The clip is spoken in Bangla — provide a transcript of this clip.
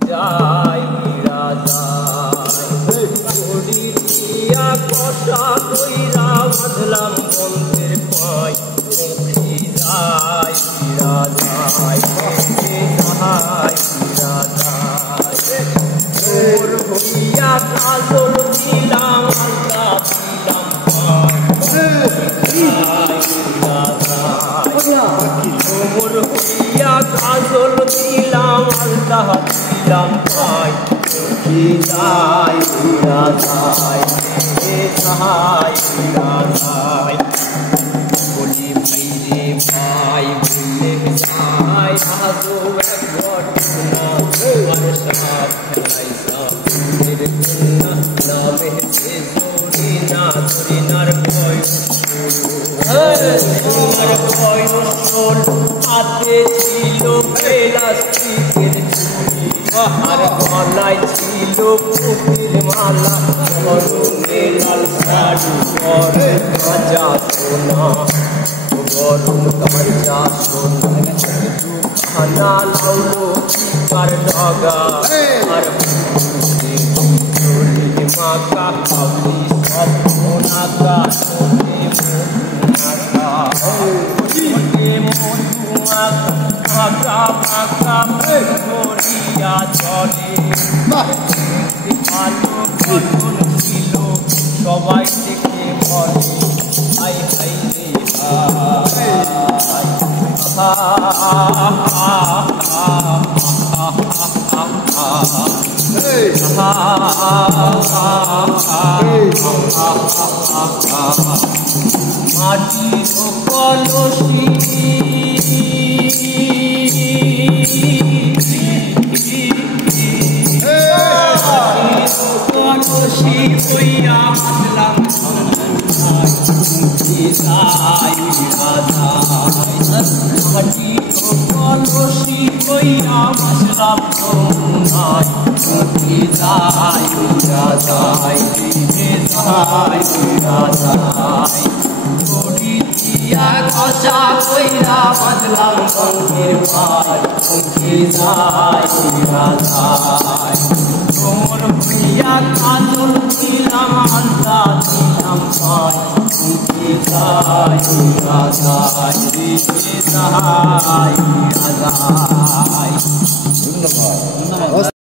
যায় রাজা দিয়া কষা কইরা বাঁধলাম বন্ধের পায় মুখি যায় রাজায় যাহাই রাজায় ওর হইয়া কাজল দিলাম আলতা দিলাম ওর হইয়া কাজল দিলাম আলতা দিলাম পাই মুখি যায় রাজায় যাহাই রাজায় বলি ভাইরে ভাই বললে যাই আজও এক ঘটনা আর সাপ খেলাইছা ফুলের কন্যা নামে জরিনা জরিনার বয়স জরিনার বয়স হাতে ছিল প্লাস্টিকের চুড়ি আর গলায় ছিল ফুলের মালা গরমে লাল শাড়ি পরে ভাজা সোনা গরম ভাজা সোনা খানা লাউলো আর ডগা আর মাকা পাবলি সব সোনাকা সোনে মাকা মাকা মাকা করিয়া চলে ভালো গঠন ছিল সবাই দেখে বলে হাই হাই রে মাটির কলসি কলসি কইরা বাঁধলাম মাটির কলসি কইরা বাঁধলাম রাজায় রাজায় দিয়া কষা কইরা বাঁধলাম বন্ধের পায় মুখি যায় রাজায় তোর প্রিয়া কাজল দিলাম আলতা দিলাম পায় মুখি যায় রাজায় রাজায় ধন্যবাদ।